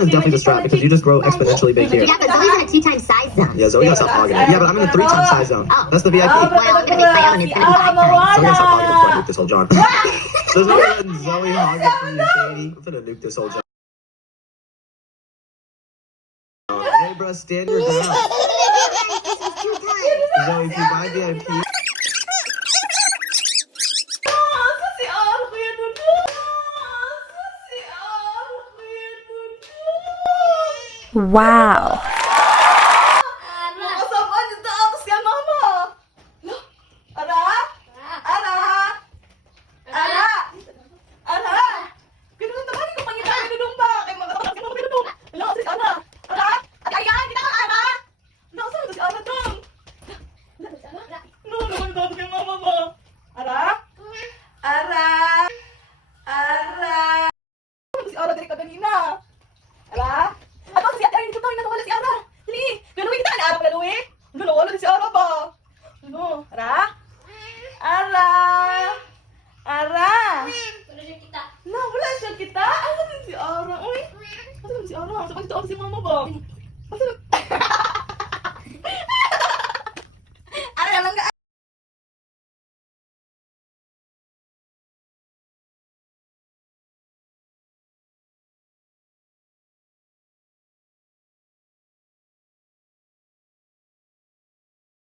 one is definitely the strap because you just grow exponentially big here. Yeah, but Zoe's in a 2 times size zone. Yeah, Zoe gotta stop hogging it. Yeah, but I'm in a 3 times size zone. Oh. That's the VIP. Well, I'm gonna make my own. It's gonna be 5 times. So we gotta stop hogging before I nuke this whole John. There's no letting Zoe hog it from you, Shady. I'm finna nuke this whole John. Hey, bro, stand your ground. Zoe, if you buy VIP. Wow. Kita? Ano si Ara? Uy! Ano si Ara? Sa pagkita si mama ba?